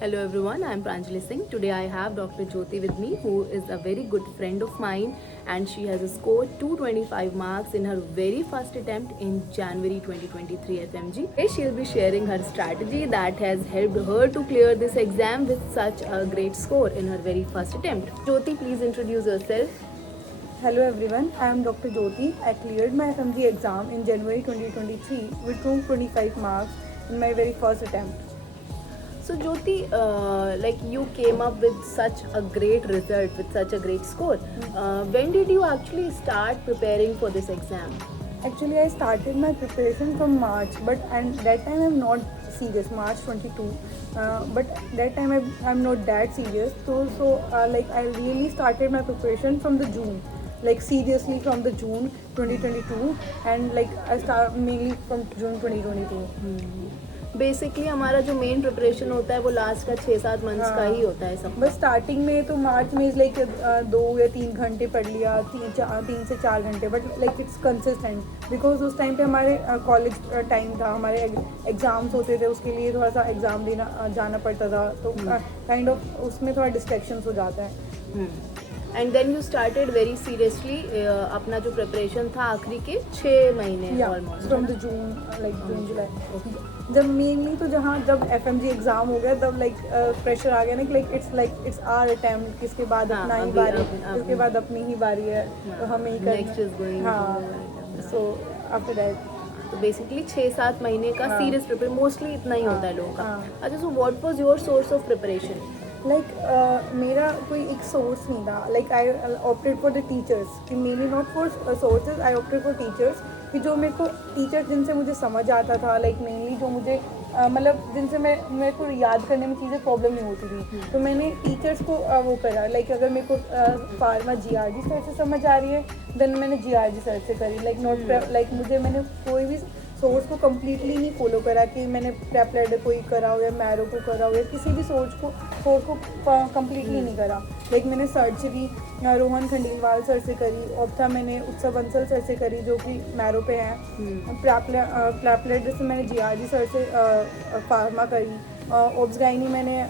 Hello everyone, I am Pranjali Singh. Today I have Dr. Jyoti with me, who is a very good friend of mine, and she has scored 225 marks in her very first attempt in January 2023 FMG. Today she'll be sharing her strategy that has helped her to clear this exam with such a great score in her very first attempt. Jyoti, please introduce yourself. Hello everyone, I am Dr. Jyoti. I cleared my FMG exam in January 2023 with 225 marks in my very first attempt. So Jyoti, like you came up with such a great result, with such a great score. When did you actually start preparing for this exam? Actually, I started my preparation from March, but and that time I'm not serious. March 22, but that time I'm not that serious. Like I really started my preparation from the June, like seriously from the June 2022, and like I start mainly from June 2022. Basically हमारा जो main preparation होता है वो last का 6-7 months का ही होता है सब. बस स्टार्टिंग में तो मार्च में लाइक 2 या 3 घंटे पढ़ लिया, 3 से 4 घंटे, but like it's consistent because उस टाइम पे हमारे कॉलेज टाइम था, हमारे एग्ज़ाम्स होते थे, उसके लिए थोड़ा सा एग्ज़ाम देना जाना पड़ता था, तो काइंड ऑफ उसमें थोड़ा डिस्ट्रैक्शंस हो जाता है. And then you started very seriously अपना जो प्रिपरेशन था आखिरी के 6 महीने almost from the June, like June July. जब मेनली तो जब FMG एग्जाम हो गया तब लाइक प्रेशर आ गया ना, लाइक इट्स आवर अटेम्प्ट, किसके बाद अपना ही बारी, इसके बाद अपनी ही बारी है, तो हमें ही करना. हाँ, सो आफ्टर दैट तो बेसिकली 6-7 महीने का सीरियस प्रिपरेशन मोस्टली इतना ही होता है लोगों का. अच्छा, so what was your source of preparation? Like मेरा कोई एक सोर्स नहीं था. Like I opted for the teachers, कि mainly not for sources, I opted for teachers, कि जो मेरे को टीचर्स जिनसे मुझे समझ आता था, लाइक मेनली जो मुझे मतलब जिनसे मेरे को याद करने में चीज़ें प्रॉब्लम नहीं होती थी, तो मैंने टीचर्स को वो करा. लाइक अगर मेरे को फार्मा GRG सर से समझ आ रही है, देन मैंने GRG सर से करी. लाइक नॉट लाइक मैंने कोई भी सोर्स को कम्प्लीटली नहीं फॉलो करा, कि मैंने प्रेपलेड कोई करा हो या मैरो को करा हो या किसी भी सोर्स को कम्प्लीटली नहीं करा. लाइक मैंने सर्जरी रोहन खंडेलवाल सर से करी, ऑप्था मैंने उत्सव बंसल सर से करी जो कि मैरो पे हैं. प्रेपलेड जैसे मैंने GRG सर से फार्मा करी. ओब्स गाइनी मैंने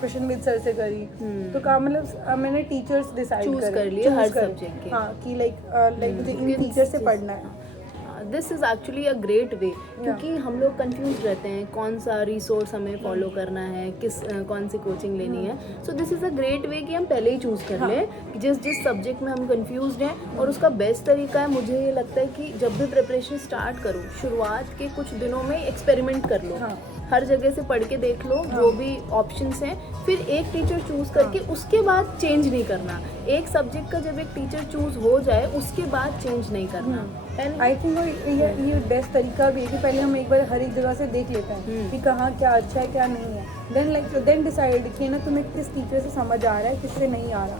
प्रशनविद सर से करी. तो का मतलब मैंने टीचर्स डिसाइड कर लिए हर सब्जेक्ट के. हाँ, कि लाइक मुझे इन टीचर से पढ़ना है. This is actually a great way, क्योंकि हम लोग कंफ्यूज रहते हैं कौन सा रिसोर्स हमें फॉलो करना है, कौन सी कोचिंग लेनी है. So this is a great way कि हम पहले ही चूज़ कर लें कि जिस सब्जेक्ट में हम कंफ्यूज हैं. और उसका बेस्ट तरीका है, मुझे ये लगता है कि जब भी प्रिपरेशन स्टार्ट करो, शुरुआत के कुछ दिनों में एक्सपेरिमेंट कर लो. हर जगह से पढ़ के देख लो जो भी ऑप्शंस हैं, फिर एक टीचर चूज़ करके उसके बाद चेंज नहीं करना. एक सब्जेक्ट का जब एक टीचर चूज़ हो जाए उसके बाद चेंज नहीं करना. एंड आई थिंक ये बेस्ट तरीका भी है कि पहले हम एक बार हर एक जगह से देख लेते हैं कि कहाँ क्या अच्छा है क्या नहीं है, देन डिसाइड कि ना तुम्हें किस टीचर से समझ आ रहा है, किससे नहीं आ रहा.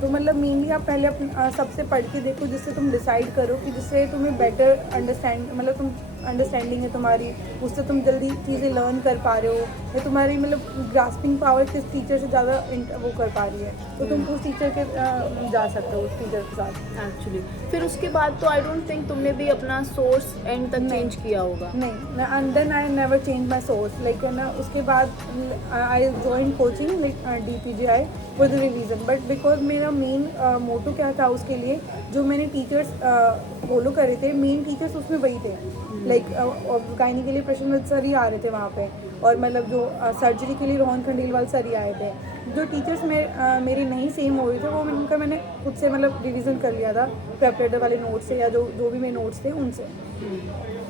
तो मतलब मेनली आप पहले सबसे पढ़ के देखो, जिससे तुम डिसाइड करो कि जिससे तुम्हें बेटर तुम अंडरस्टैंडिंग है तुम्हारी, उससे तुम जल्दी चीज़ें लर्न कर पा रहे हो, या तुम्हारी मतलब ग्रास्पिंग पावर किस टीचर से ज़्यादा वो कर पा रही है, तो तुम उस टीचर के जा सकते हो, उस टीचर के साथ एक्चुअली. फिर उसके बाद तो आई डोंट थिंक तुमने भी अपना सोर्स एंड तक चेंज किया होगा. नहीं, and then I never change my source. Like ना उसके बाद I join coaching like DPGI for the revision, but because मेरा मेन मोटो क्या था उसके लिए, जो मैंने टीचर्स फॉलो करे थे, मेन टीचर्स उसमें वही थे. लाइक गायनी के लिए प्रशनविद सर ही आ रहे थे वहाँ पे, और मतलब जो सर्जरी के लिए रोहन खंडेलवाल सर ही आए थे. जो टीचर्स मेरे नहीं सेम हो रहे थे, वो मैंने खुद से मतलब रिवीजन कर लिया था प्रेपरेटर वाले नोट से, या जो भी मेरे नोट्स थे उनसे.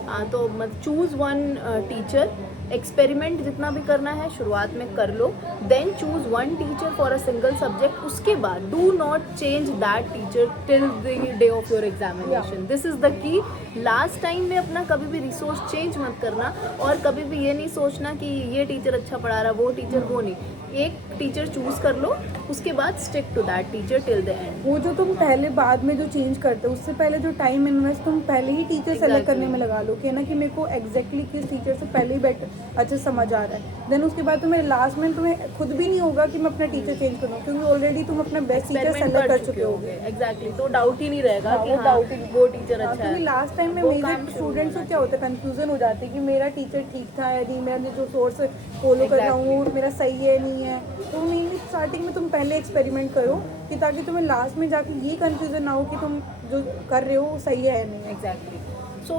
हाँ, तो मत चूज़ वन टीचर. एक्सपेरिमेंट जितना भी करना है शुरुआत में कर लो, then choose one teacher for a single subject. उसके बाद do not change that teacher till the day of your examination. This is the key. Last time में अपना कभी भी रिसोर्स चेंज मत करना, और कभी भी ये नहीं सोचना कि ये टीचर अच्छा पढ़ा रहा, वो टीचर वो नहीं. एक टीचर चूज़ कर लो, उसके बाद stick to that teacher till the end. वो जो तुम पहले बाद में जो चेंज करते हो, उससे पहले जो टाइम इन्वेस्ट तुम पहले ही टीचर सेलेक्ट करने में लगा लो कि ना कि मेरे को एग्जैक्टली किस टीचर से पहले ही बेटर अच्छे समझ आ रहा है। देन उसके बाद तुम्हें लास्ट में तुम्हें खुद भी नहीं होगा कि मैं अपना टीचर चेंज करूँ, क्योंकि ऑलरेडी तुम अपना बेस्ट टीचर सेलेक्ट कर चुके होगे। एग्जैक्टली, तो डाउट ही नहीं रहेगा कि वो हाँ, डाउट ही वो टीचर अच्छा क्योंकि है। लास्ट टाइम में वो मेरे काम शुरू स्टूडेंट्स को होना क्या होता है, कंफ्यूजन हो जाती है कि मेरा टीचर ठीक था या नहीं, मैंने जो सोर्स फॉलो कर रहा हूँ वो मेरा सही है नहीं है। तो मेनली स्टार्टिंग में तुम पहले एक्सपेरिमेंट करो कि ताकि तुम्हें लास्ट में जाके ये कंफ्यूजन ना हो कि तुम जो कर रहे हो वो सही है या नहीं। Exactly. So,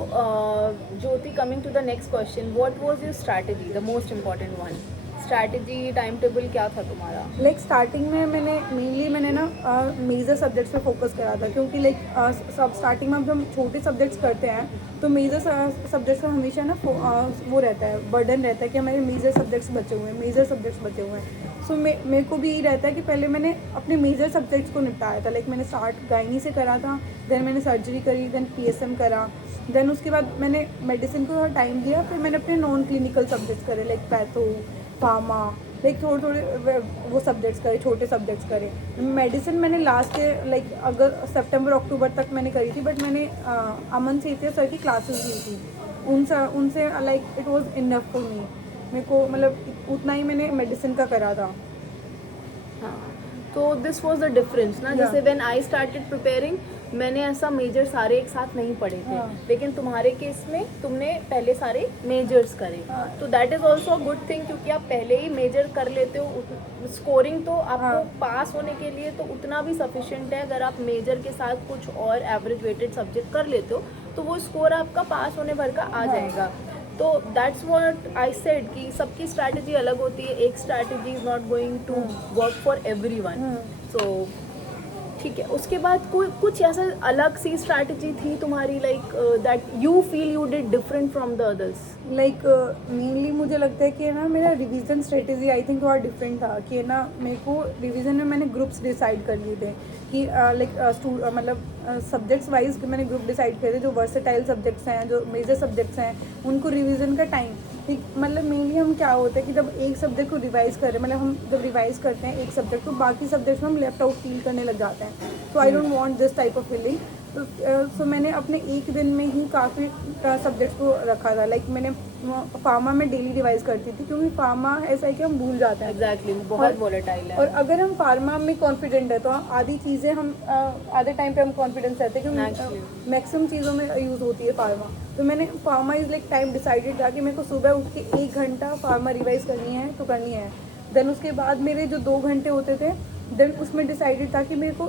Jyoti, coming to the next question, what was your strategy, the most important one? Strategy, timetable क्या था तुम्हारा? लाइक स्टार्टिंग में मैंने ना मेजर सब्जेक्ट्स पे फोकस करा था, क्योंकि लाइक सब स्टार्टिंग में जब हम छोटे सब्जेक्ट्स करते हैं तो मेजर सब्जेक्ट्स का हमेशा ना वो रहता है, बर्डन रहता है कि हमारे मेजर सब्जेक्ट्स बचे हुए हैं। सो मेरे को भी यही रहता है कि पहले मैंने अपने मेजर सब्जेक्ट्स को निपटाया था। लाइक मैंने स्टार्ट गायनी से करा था, देन मैंने सर्जरी करी, देन PSM करा, देन उसके बाद मैंने मेडिसिन को थोड़ा टाइम दिया, फिर मैंने अपने नॉन क्लिनिकल सब्जेक्ट्स करे लाइक पैथो, फार्मा, लाइक थोड़े वो सब्जेक्ट्स करे, छोटे सब्जेक्ट्स करे। मेडिसिन मैंने लास्ट के लाइक अगर सितंबर अक्टूबर तक मैंने करी थी, बट मैंने अमन सेतिया सर की क्लासेस ली थी, उनसे like it was enough for me. मेरे को मतलब उतना ही मैंने मेडिसिन का करा था। हाँ, तो दिस वॉज द डिफरेंस ना। Yeah. जैसे व्हेन आई स्टार्टेड प्रिपेयरिंग, मैंने ऐसा मेजर सारे एक साथ नहीं पढ़े थे, हाँ. लेकिन तुम्हारे केस में तुमने पहले सारे मेजर्स करे, हाँ. तो that is also a good thing, क्योंकि आप पहले ही मेजर कर लेते हो। स्कोरिंग तो आपको हाँ. पास होने के लिए तो उतना भी सफिशिएंट है। अगर आप मेजर के साथ कुछ और एवरेज वेटेड सब्जेक्ट कर लेते हो तो वो स्कोर आपका पास होने भर का आ जाएगा। तो दैट्स व्हाट आई सेड कि सबकी स्ट्रैटेजी अलग होती है, एक strategy is not going to work for everyone. So ठीक है, उसके बाद कोई कुछ ऐसा अलग सी स्ट्रैटेजी थी तुम्हारी, like that you feel you did different from the others? Like mainly मुझे लगता है कि ना मेरा रिवीजन स्ट्रेटेजी आई थिंक थोड़ा डिफरेंट था कि ना मेरे को रिवीजन में मैंने ग्रुप्स डिसाइड कर लिए थे कि लाइक मतलब सब्जेक्ट्स वाइज मैंने ग्रुप डिसाइड करे थे। जो वर्सेटाइल सब्जेक्ट्स हैं, जो मेजर सब्जेक्ट्स हैं, उनको रिवीजन का टाइम ठीक, मतलब मेनली हम क्या होता है कि जब एक सब्जेक्ट को रिवाइज कर रहे हैं, मतलब हम जब रिवाइज करते हैं एक सब्जेक्ट को, बाकी सब्जेक्ट्स में हम लेफ्ट आउट फील करने लग जाते हैं। तो I don't want this type of feeling. तो मैंने अपने एक दिन में ही काफ़ी सब्जेक्ट्स को रखा था। लाइक मैंने फार्मा में डेली रिवाइज करती थी, क्योंकि फार्मा ऐसा है कि हम भूल जाते हैं। एग्जैक्टली, बहुत वोलेटाइल है। और अगर हम फार्मा में कॉन्फिडेंट है तो आधी चीज़ें हम आधे टाइम पे हम कॉन्फिडेंस रहते हैं, क्योंकि मैक्सिमम चीज़ों में यूज़ होती है फार्मा। तो मैंने pharma is like time decided था कि मेरे को सुबह उठ के 1 घंटा फार्मा रिवाइज करनी है तो करनी है। देन उसके बाद मेरे जो 2 घंटे होते थे, देन उसमें डिसाइडेड था कि मेरे को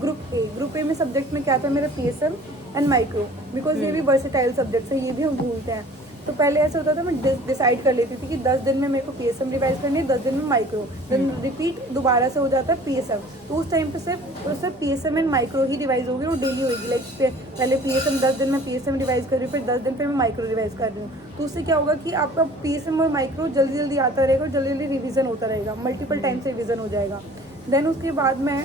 ग्रुप ए में सब्जेक्ट में क्या था मेरा PSM एंड माइक्रो, बिकॉज ये भी वर्सेटाइल सब्जेक्ट्स है, ये भी हम भूलते हैं। तो पहले ऐसा होता था, मैं डिसाइड कर लेती थी कि 10 दिन में मेरे को PSM रिवाइज करनी है, 10 दिन में माइक्रो, देन रिपीट दोबारा से हो जाता है PSM। तो उस टाइम पे सिर्फ PSM and micro he revise होगी और डेली होगी। लाइक पहले PSM 10 दिन में PSM रिवाइज कर रही हूँ, फिर 10 दिन पे मैं माइक्रो रिवाइज कर रही हूँ। तो उससे क्या होगा कि आपका PSM और माइक्रो जल्दी जल्दी आता रहेगा और जल्दी जल्दी रिविजन होता रहेगा, मल्टीपल टाइम से रिविजन हो जाएगा। देन उसके बाद मैं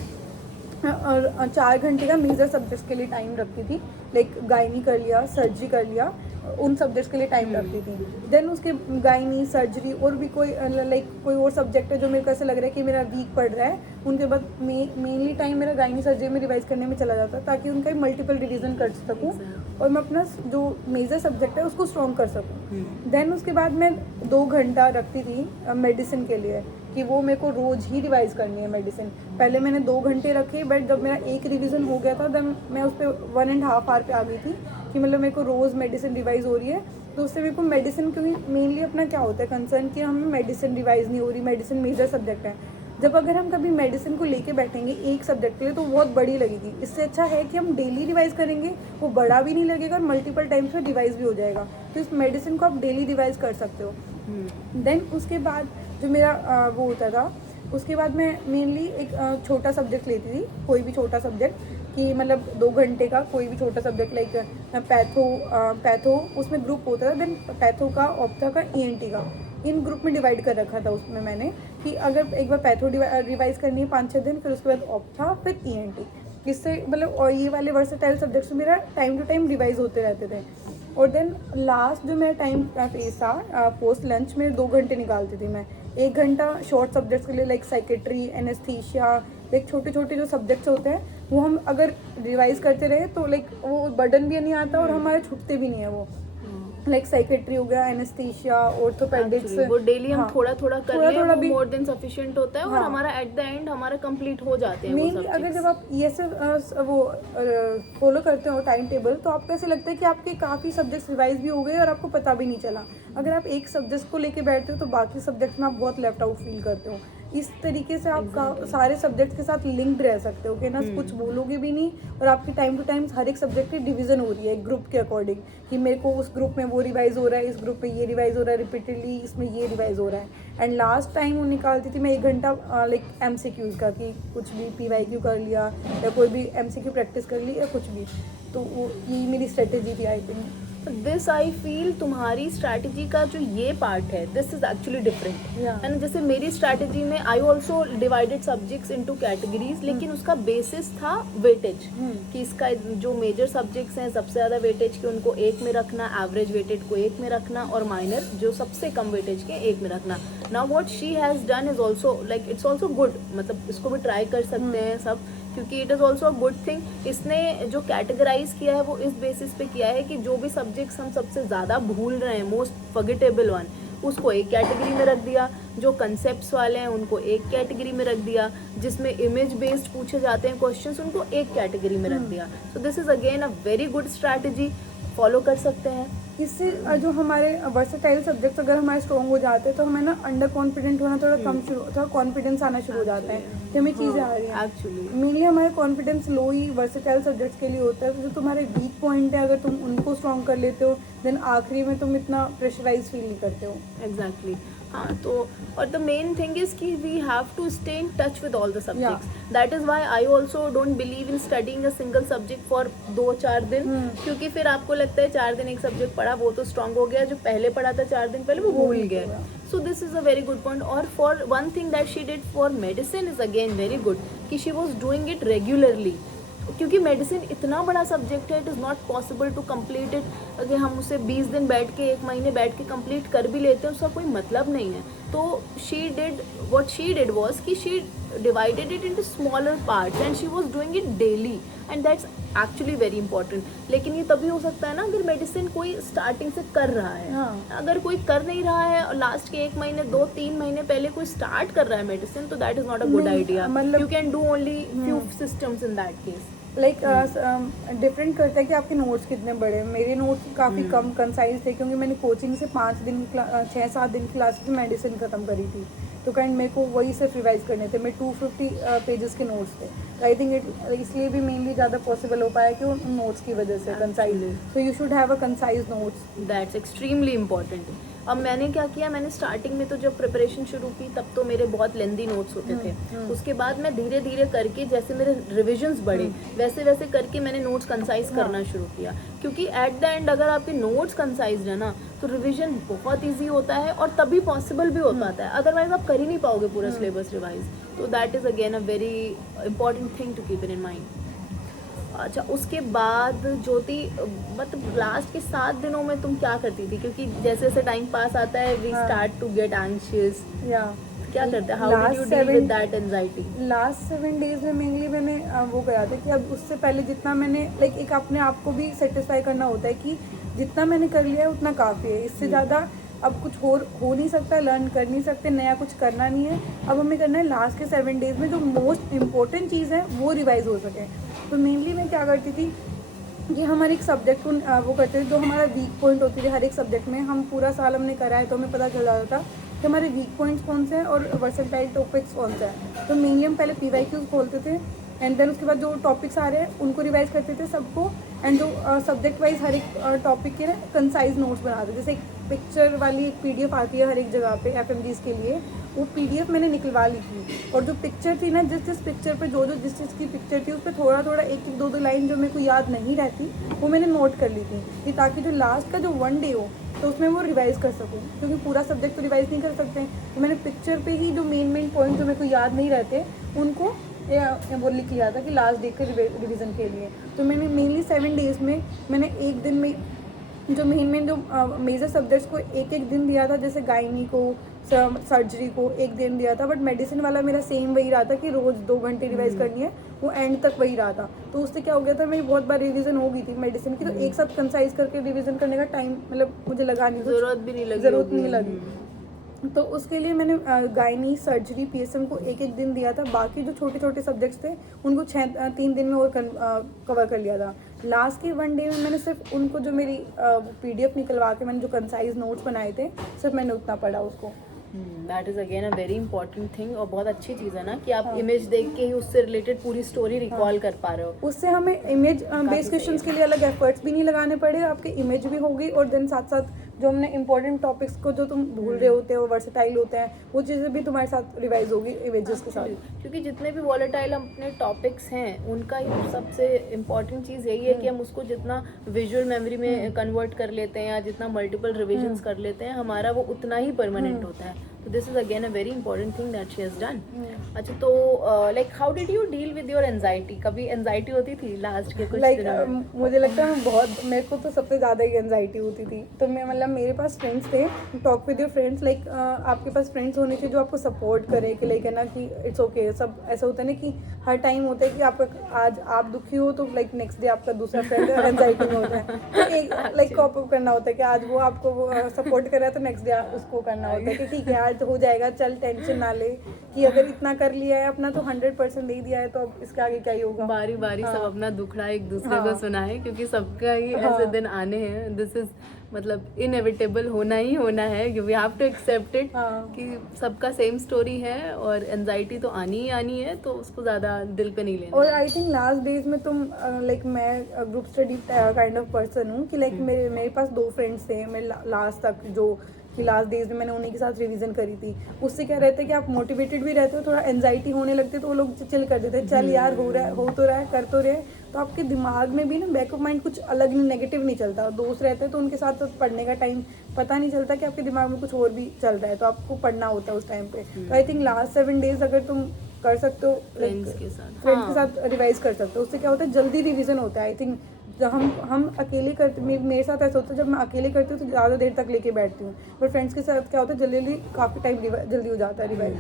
4 घंटे का मेजर सब्जेक्ट्स के लिए टाइम रखती थी। लाइक गायनी कर लिया, सर्जरी कर लिया, उन सब्जेक्ट्स के लिए टाइम रखती थी। देन उसके गायनी, सर्जरी और भी कोई लाइक कोई और सब्जेक्ट है जो मेरे को ऐसे लग रहा है कि मेरा वीक पड़ रहा है, उनके बाद मेनली टाइम मेरा गायनी सर्जरी में रिवाइज करने में चला जाता, ताकि उनका मल्टीपल रिवीजन कर सकूँ और मैं अपना जो मेजर सब्जेक्ट है उसको स्ट्रॉन्ग कर सकूँ। देन उसके बाद मैं 2 घंटा रखती थी मेडिसिन के लिए, कि वो मेरे को रोज़ ही रिवाइज़ करनी है मेडिसिन। पहले मैंने 2 घंटे रखे, बट जब मेरा एक रिवीजन हो गया था तब मैं उस पर 1.5 आवर पे आ गई थी कि मतलब मेरे को रोज़ मेडिसिन रिवाइज़ हो रही है। तो उससे मेरे को मेडिसिन, क्योंकि मेनली अपना क्या होता है कंसर्न कि हमें मेडिसिन रिवाइज़ नहीं हो रही, मेडिसिन मेजर सब्जेक्ट है। जब अगर हम कभी मेडिसिन को लेके बैठेंगे एक सब्जेक्ट के लिए तो बहुत बड़ी लगेगी। इससे अच्छा है कि हम डेली रिवाइज़ करेंगे, वो बड़ा भी नहीं लगेगा और मल्टीपल टाइम्स में रिवाइज़ भी हो जाएगा। तो इस मेडिसिन को आप डेली रिवाइज़ कर सकते हो। देन उसके बाद जो मेरा वो होता था, उसके बाद मैं मेनली एक छोटा सब्जेक्ट लेती थी, कोई भी छोटा सब्जेक्ट, कि मतलब 2 घंटे का कोई भी छोटा सब्जेक्ट, लाइक पैथो उसमें ग्रुप होता था। देन पैथो का, ऑप्था का, ENT का, इन ग्रुप में डिवाइड कर रखा था उसमें मैंने, कि अगर एक बार पैथो रिवाइज करनी है 5-6 दिन, फिर उसके बाद ऑप्था, फिर ENT। इससे मतलब और ये वाले वर्सेटाइल सब्जेक्ट्स मेरा टाइम टू टाइम रिवाइज होते रहते थे। और देन लास्ट जो मेरा टाइम फेस था पोस्ट लंच में 2 घंटे निकालती थी मैं। 1 घंटा शॉर्ट सब्जेक्ट्स के लिए लाइक साइकेट्री, एनेस्थीसिया, लाइक छोटे छोटे जो सब्जेक्ट्स होते हैं वो हम अगर रिवाइज करते रहे तो लाइक वो बर्डन भी नहीं आता और हमारे छूटते भी नहीं है वो। लाइक साइकेट्री हो गया, एनेस्थीसिया, ऑर्थोपेडिक्स, वो डेली हम हाँ, थोड़ा थोड़ा कर थोड़ा लें थोड़ा वो भी मोर देन सफिशिएंट होता है और हाँ। हमारा एट द एंड हमारा कंप्लीट हो जाते हैं वो मेनली अगर सब्जेक्ट्स। जब आप ये सब वो फॉलो करते हो टाइम टेबल तो आपको ऐसे लगता है कि आपके काफ़ी सब्जेक्ट्स रिवाइज भी हो गए और आपको पता भी नहीं चला। अगर आप एक सब्जेक्ट को लेके बैठते हो तो बाकी सब्जेक्ट में आप बहुत लेफ्ट आउट फील करते हो। इस तरीके से आप सारे सब्जेक्ट के साथ लिंक्ड रह सकते हो कि ना कुछ भूलोगे भी नहीं और आपकी टाइम टू टाइम हर एक सब्जेक्ट की डिवीजन हो रही है एक ग्रुप के अकॉर्डिंग कि मेरे को उस ग्रुप में वो रिवाइज हो रहा है, इस ग्रुप में ये रिवाइज हो रहा है, रिपीटेडली इसमें ये रिवाइज हो रहा है। एंड लास्ट टाइम वो निकालती थी मैं 1 घंटा लाइक MCQs का कि कुछ भी PYQ कर लिया या कोई भी MCQ प्रैक्टिस कर ली या कुछ भी। तो वो यही मेरी स्ट्रेटेजी थी I think. This I feel तुम्हारी स्ट्रैटेजी का जो ये पार्ट है this is actually different Yeah. है ना। जैसे मेरी स्ट्रैटेजी में I also divided subjects into categories, लेकिन उसका बेसिस था वेटेज कि इसका जो मेजर सब्जेक्ट्स हैं सबसे ज़्यादा वेटेज के उनको 1 में रखना, एवरेज वेटेड को 1 में रखना और माइनर जो सबसे कम वेटेज के 1 में रखना। Now what she has done is also like it's also good, मतलब इसको भी ट्राई कर सकते हैं सब क्योंकि it is also a good thing. इसने जो कैटेगराइज किया है वो इस बेसिस पे किया है कि जो भी सब्जेक्ट्स हम सबसे ज़्यादा भूल रहे हैं, मोस्ट फॉरगेटेबल वन, उसको एक कैटेगरी में रख दिया, जो कंसेप्ट्स वाले हैं उनको एक कैटेगरी में रख दिया, जिसमें इमेज बेस्ड पूछे जाते हैं क्वेश्चंस उनको एक कैटेगरी में रख दिया। So this is again a very good strategy, follow कर सकते हैं। इससे जो हमारे वर्सेटाइल सब्जेक्ट्स अगर हमारे स्ट्रॉन्ग हो जाते हैं तो हमें ना अंडर कॉन्फिडेंट होना थोड़ा कम शुरू, थोड़ा कॉन्फिडेंस आना शुरू हो जाता है कि हमें चीज़ें आ रही हैं। एक्चुअली मेनली हमारे कॉन्फिडेंस लो ही वर्सेटाइल सब्जेक्ट्स के लिए होता है। तो जो तुम्हारे वीक पॉइंट है अगर तुम उनको स्ट्रॉन्ग कर लेते हो देन आखिरी में तुम इतना प्रेशराइज फील नहीं करते हो। एग्जैक्टली हाँ। तो और द मेन थिंग इज कि we have to stay in touch with all the subjects. That is why I also don't believe in studying a single subject for 2-4 दिन, क्योंकि फिर आपको लगता है 4 दिन एक सब्जेक्ट पढ़ा वो तो स्ट्रांग हो गया, जो पहले पढ़ा था 4 दिन पहले वो भूल गया। So this is a very good point. और for one thing that she did for medicine is again very good कि she was doing it regularly, क्योंकि मेडिसिन इतना बड़ा सब्जेक्ट है, it is not possible to complete it. अगर हम उसे 20 दिन बैठ के 1 महीने बैठ के कंप्लीट कर भी लेते हैं उसका कोई मतलब नहीं है। तो she did what she did was कि she divided it into smaller parts and she was doing it daily and that's actually very important. लेकिन ये तभी हो सकता है ना अगर मेडिसिन कोई स्टार्टिंग से कर रहा है। अगर कोई कर नहीं रहा है और लास्ट के 1 महीने 2-3 महीने पहले कोई स्टार्ट कर रहा है मेडिसिन, तो that is not a good idea. You can do only few systems in that case. Like different करता है कि आपके नोट्स कितने बड़े हैं। मेरे नोट्स काफ़ी कम कंसाइज थे क्योंकि मैंने कोचिंग से 5 दिन 6-7 दिन की क्लासेस में मेडिसिन ख़त्म करी थी, तो काइंड मेरे को वही सिर्फ रिवाइज करने थे। मेरे 250 पेजेस के नोट्स थे। आई थिंक इट इसलिए भी मेनली ज़्यादा पॉसिबल हो पाया कि उन नोट्स की वजह से concise. So you should have a concise notes, that's extremely important. अब मैंने क्या किया, मैंने स्टार्टिंग में तो जब प्रिपरेशन शुरू की तब तो मेरे बहुत लेंदी नोट्स होते थे। उसके बाद मैं धीरे धीरे करके जैसे मेरे रिविजन्स बढ़े वैसे वैसे करके मैंने नोट्स कंसाइज करना शुरू किया, क्योंकि एट द एंड अगर आपके नोट्स कंसाइज है ना तो रिविजन बहुत ईजी होता है और तभी पॉसिबल भी हो पाता है। अदरवाइज आप कर ही नहीं पाओगे पूरा सिलेबस रिवाइज। तो that is again a very important thing to keep in mind. अच्छा, उसके बाद ज्योति मतलब लास्ट के 7 दिनों में तुम क्या करती थी? क्योंकि जैसे जैसे टाइम पास आता है we start to get anxious. या क्या करते हैं? How did you deal with that anxiety? Last 7 days में मेनली मैंने वो करा था कि अब उससे पहले जितना मैंने लाइक एक अपने आप को भी सेटिस्फाई करना होता है कि जितना मैंने कर लिया है उतना काफ़ी है, इससे ज़्यादा अब कुछ हो नहीं सकता, लर्न कर नहीं सकते, नया कुछ करना नहीं है। अब हमें करना है लास्ट के 7 डेज में जो मोस्ट इम्पोर्टेंट चीज़ है वो रिवाइज हो सके। तो मेनली मैं क्या करती थी कि हमारे एक सब्जेक्ट को वो करते थे, जो हमारा वीक पॉइंट होती थी हर एक सब्जेक्ट में। हम पूरा साल हमने करा है तो हमें पता चल जाता था कि हमारे वीक पॉइंट्स कौन से हैं और वर्सेटाइल टॉपिक्स कौन से हैं। तो मेनली हम पहले PYQs खोलते थे एंड देन उसके बाद जो टॉपिक्स आ रहे हैं उनको रिवाइज करते थे सबको, एंड जो सब्जेक्ट वाइज हर एक टॉपिक के ना कंसाइज नोट्स बनाते थे। जैसे एक पिक्चर वाली एक PDF आती है हर एक जगह पे FMGs के लिए, वो PDF मैंने निकलवा ली थी। और जो पिक्चर थी ना, जिस पिक्चर पे जो जिस चीज़ की पिक्चर थी उस पर थोड़ा थोड़ा 1-1 2-2 लाइन जो मेरे को याद नहीं रहती वो मैंने नोट कर ली थी कि ताकि जो लास्ट का जो 1 डे हो तो उसमें वो रिवाइज़ कर सकूँ, क्योंकि पूरा सब्जेक्ट तो रिवाइज़ नहीं कर सकते। तो मैंने पिक्चर पे ही जो मेन पॉइंट जो मेरे को याद नहीं रहते उनको वो लिख लिया था कि लास्ट डे के रिवीजन के लिए। तो मैंने मेनली 7 डेज़ में मैंने एक दिन में जो मेन जो मेजर सब्जेक्ट्स को एक एक दिन दिया था, जैसे गायनी को, सर्जरी को एक दिन दिया था, बट मेडिसिन वाला मेरा सेम वही रहा था कि रोज़ 2 घंटे रिवाइज करनी है, वो एंड तक वही रहा था। तो उससे क्या हो गया था, मेरी बहुत बार रिवीजन हो गई थी मेडिसिन की, तो एक साथ कंसाइज करके रिवीजन करने का टाइम मतलब मुझे लगा नहीं, ज़रूरत भी नहीं लगी ज़रूरत होगी। नहीं लगी। तो उसके लिए मैंने गायनी, सर्जरी, पीएसएम को एक एक दिन दिया था। बाकी जो छोटे छोटे सब्जेक्ट्स थे उनको 3 दिन में और कवर कर लिया था। लास्ट के 1 डे में मैंने सिर्फ उनको जो मेरी पीडीएफ निकलवा के मैंने जो कंसाइज नोट्स बनाए थे, सिर्फ मैंने उतना पढ़ा उसको। That is again a very important thing, और बहुत अच्छी चीज़ है ना कि आप इमेज देख के ही उससे रिलेटेड पूरी स्टोरी रिकॉल कर पा रहे हो। उससे हमें इमेज बेस्ड क्वेश्चंस के लिए अलग एफर्ट्स भी नहीं लगाने पड़े, आपके इमेज भी होगी, और देन साथ साथ जो हमने इंपॉर्टेंट टॉपिक्स को जो तुम भूल रहे होते हो, वर्सेटाइल होते हैं, वो चीज़ें भी तुम्हारे साथ रिवाइज होगी इमेजेस के साथ। क्योंकि जितने भी वॉलेटाइल अपने टॉपिक्स हैं उनका ही सबसे इम्पॉर्टेंट चीज़ यही है कि हम उसको जितना विजुअल मेमोरी में कन्वर्ट कर लेते हैं या जितना मल्टीपल रिविजन्स कर लेते हैं, हमारा वो उतना ही परमानेंट होता है। तो this is again a very important thing that she has done. अच्छा, तो like how did you deal with your anxiety? कभी एंजाइटी होती थी लास्ट के कुछ दिनों में? मुझे लगता है मेरे को तो सबसे ज़्यादा ही एंजाइटी होती थी। तो मैं मतलब मेरे पास फ्रेंड्स थे, talk with your friends, like आपके पास फ्रेंड्स होने चाहिए जो आपको सपोर्ट करे, कि लाइक है ना कि इट्स ओके। सब ऐसा होता है ना कि हर टाइम होता है कि आपका आज आप दुखी हो तो लाइक नेक्स्ट डे आपका दूसरा फ्रेंड एंजाइटी में होता है, तो एक लाइक कॉप अप करना होता है कि आज वो आपको सपोर्ट कर रहा है तो नेक्स्ट डे उसको करना होता है कि ठीक है आज हो जाएगा, चल टेंशन ना ले, कि अगर इतना कर लिया है अपना तो 100% दे दिया है, तो अब इसके आगे क्या ही होगा। बारी बारी सब अपना दुखड़ा एक दूसरे को सुनाए, क्योंकि सबका ही ऐसे दिन आने हैं। दिस इज मतलब इनएविटेबल, होना ही होना है, we have to accept it कि सबका सेम स्टोरी है और एंजाइटी तो आनी ही आनी है, तो उसको ज़्यादा दिल पे नहीं लेना। और आई थिंक लास्ट डेज में तुम लाइक मैं group study kind of person हूँ कि लाइक मेरे पास 2 फ्रेंड्स थे, मैं लास्ट तक जो कि लास्ट डेज में मैंने उन्हीं के साथ रिवीजन करी थी। उससे क्या रहता है कि आप मोटिवेटेड भी रहते हो, थोड़ा एंजाइटी होने लगती है तो वो लोग चिल कर देते हैं, चल यार हो तो रहा है, कर तो रहे, तो आपके दिमाग में भी ना बैक ऑफ माइंड कुछ अलग नेगेटिव नहीं चलता। दोस्त रहते हैं तो उनके साथ पढ़ने का टाइम पता नहीं चलता कि आपके दिमाग में कुछ और भी चल रहा है, तो आपको पढ़ना होता है उस टाइम पे। तो आई थिंक लास्ट 7 डेज अगर तुम कर सकते हो फ्रेंड्स के साथ रिवाइज कर सकते हो, उससे क्या होता है जल्दी रिवीजन होता है। आई थिंक जब हम अकेले करते, मेरे साथ ऐसा होता है जब मैं अकेले करती हूँ तो ज़्यादा देर तक लेके बैठती हूँ, पर फ्रेंड्स के साथ क्या होता है जल्दी काफ़ी टाइम जल्दी हो जाता है रिवाइज।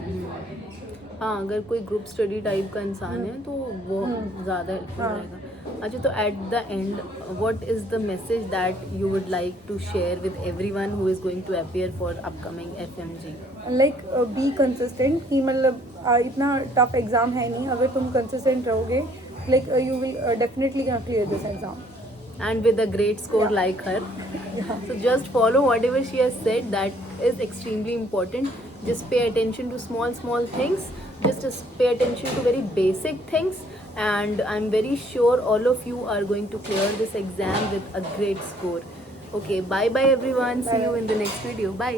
हाँ, अगर कोई ग्रुप स्टडी टाइप का इंसान है तो वो ज़्यादा हेल्पफुल रहेगा। अच्छा, तो at the end what is the message that you would like to share with everyone who is going to appear for upcoming FMG? Like be consistent, कि मतलब इतना टफ एग्ज़ाम है नहीं, अगर तुम कंसिस्टेंट रहोगे like you will definitely clear this exam and with a great score like her. So just follow whatever she has said, that is extremely important. Just pay attention to small things, just pay attention to very basic things, and I'm very sure all of you are going to clear this exam with a great score. Okay, bye everyone. See you in the next video. Bye.